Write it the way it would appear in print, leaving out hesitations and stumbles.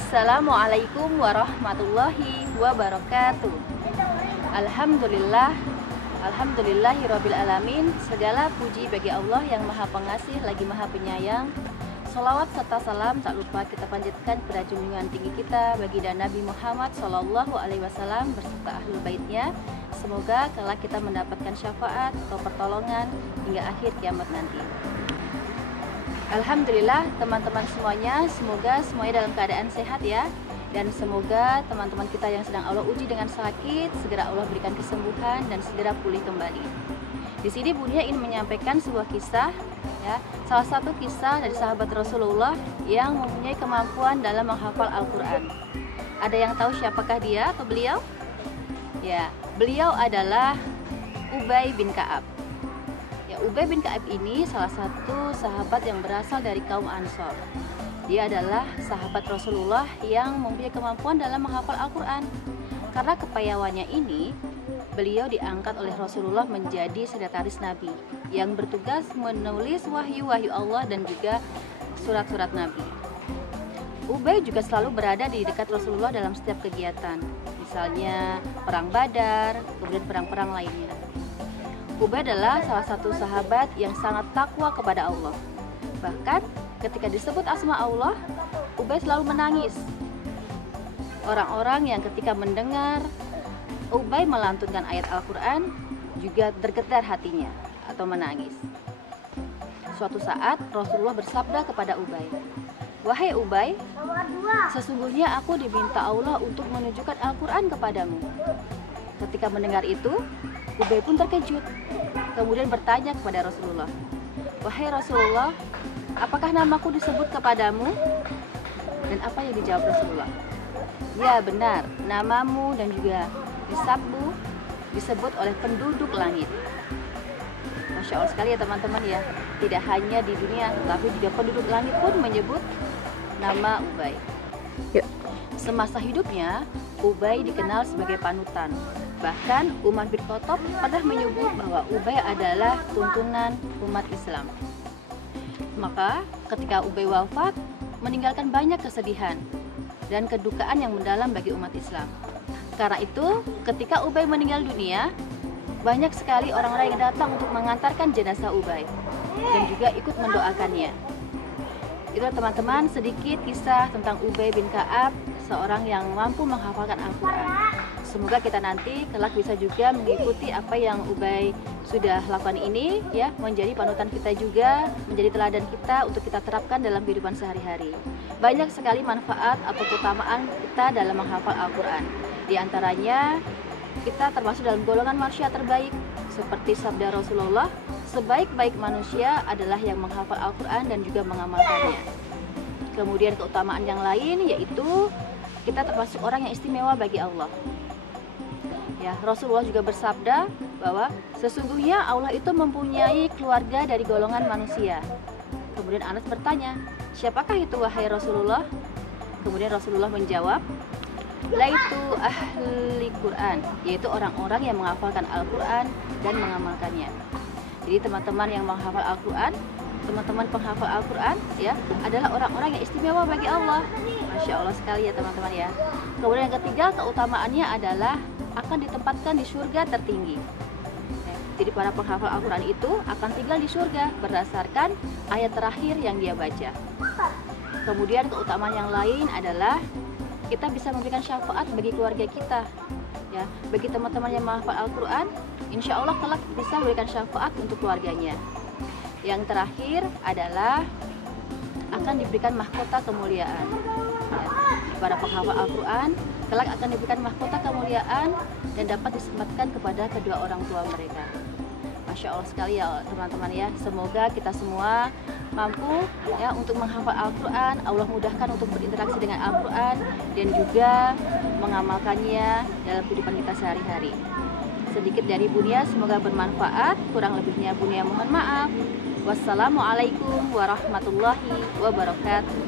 Assalamualaikum warahmatullahi wabarakatuh. Alhamdulillah, alhamdulillahirabbil alamin. Segala puji bagi Allah yang Maha Pengasih lagi Maha Penyayang. Sholawat serta salam tak lupa kita panjatkan kepada junjungan tinggi kita baginda Nabi Muhammad SAW beserta ahlul baitnya. Semoga kelak kita mendapatkan syafaat atau pertolongan hingga akhir kiamat nanti. Alhamdulillah teman-teman semuanya, semoga semuanya dalam keadaan sehat ya. Dan semoga teman-teman kita yang sedang Allah uji dengan sakit, segera Allah berikan kesembuhan dan segera pulih kembali. Di sini Bunia ingin menyampaikan sebuah kisah ya, salah satu kisah dari sahabat Rasulullah yang mempunyai kemampuan dalam menghafal Al-Quran. Ada yang tahu siapakah dia atau beliau? Ya, beliau adalah Ubay bin Ka'ab. Ubay bin Ka'ab ini salah satu sahabat yang berasal dari kaum Ansor. Dia adalah sahabat Rasulullah yang mempunyai kemampuan dalam menghafal Al-Quran. Karena kepayawannya ini, beliau diangkat oleh Rasulullah menjadi sekretaris Nabi yang bertugas menulis wahyu-wahyu Allah dan juga surat-surat Nabi. Ubay juga selalu berada di dekat Rasulullah dalam setiap kegiatan, misalnya perang Badar, kemudian perang-perang lainnya. Ubay adalah salah satu sahabat yang sangat takwa kepada Allah. Bahkan ketika disebut asma Allah, Ubay selalu menangis. Orang-orang yang ketika mendengar Ubay melantunkan ayat Al-Quran juga tergetar hatinya atau menangis. Suatu saat Rasulullah bersabda kepada Ubay, "Wahai Ubay, sesungguhnya aku diminta Allah untuk menunjukkan Al-Quran kepadamu." Ketika mendengar itu, Ubay pun terkejut. Kemudian bertanya kepada Rasulullah, "Wahai Rasulullah, apakah namaku disebut kepadamu?" Dan apa yang dijawab Rasulullah? "Ya benar, namamu dan juga hisabmu disebut oleh penduduk langit." Masya Allah sekali ya teman-teman ya. Tidak hanya di dunia, tapi juga penduduk langit pun menyebut nama Ubay. Semasa hidupnya, Ubay dikenal sebagai panutan. Bahkan Umar bin Khattab pernah menyebut bahwa Ubay adalah tuntunan umat Islam. Maka ketika Ubay wafat, meninggalkan banyak kesedihan dan kedukaan yang mendalam bagi umat Islam. Karena itu, ketika Ubay meninggal dunia, banyak sekali orang-orang yang datang untuk mengantarkan jenazah Ubay dan juga ikut mendoakannya. Itulah teman-teman sedikit kisah tentang Ubay bin Ka'ab, seorang yang mampu menghafalkan Al-Quran. Semoga kita nanti kelak bisa juga mengikuti apa yang Ubay sudah lakukan ini ya, menjadi panutan kita juga, menjadi teladan kita untuk kita terapkan dalam kehidupan sehari-hari. Banyak sekali manfaat atau keutamaan kita dalam menghafal Al-Quran. Di antaranya kita termasuk dalam golongan manusia terbaik, seperti sabda Rasulullah, sebaik-baik manusia adalah yang menghafal Al-Quran dan juga mengamalkannya. Kemudian keutamaan yang lain yaitu kita termasuk orang yang istimewa bagi Allah. Ya, Rasulullah juga bersabda bahwa sesungguhnya Allah itu mempunyai keluarga dari golongan manusia. Kemudian Anas bertanya, "Siapakah itu wahai Rasulullah?" Kemudian Rasulullah menjawab, "Laitu ahli Quran," yaitu orang-orang yang menghafalkan Al-Quran dan mengamalkannya. Jadi teman-teman yang menghafal Al-Quran, teman-teman penghafal Al-Quran ya, adalah orang-orang yang istimewa bagi Allah. Masya Allah sekali ya teman-teman ya. Kemudian yang ketiga, keutamaannya adalah akan ditempatkan di surga tertinggi. Jadi para penghafal Al-Quran itu akan tinggal di surga berdasarkan ayat terakhir yang dia baca. Kemudian keutamaan yang lain adalah kita bisa memberikan syafaat bagi keluarga kita. Ya, bagi teman-teman yang menghafal Al-Quran, insya Allah kelak bisa memberikan syafaat untuk keluarganya. Yang terakhir adalah akan diberikan mahkota kemuliaan. Ya, para penghafal Al-Quran kelak akan diberikan mahkota kemuliaan dan dapat disematkan kepada kedua orang tua mereka. Masya Allah sekali ya teman-teman ya. Semoga kita semua mampu ya untuk menghafal Al-Quran. Allah mudahkan untuk berinteraksi dengan Al-Quran dan juga mengamalkannya dalam kehidupan kita sehari-hari. Sedikit dari Bunia, semoga bermanfaat. Kurang lebihnya Bunia mohon maaf. Wassalamualaikum warahmatullahi wabarakatuh.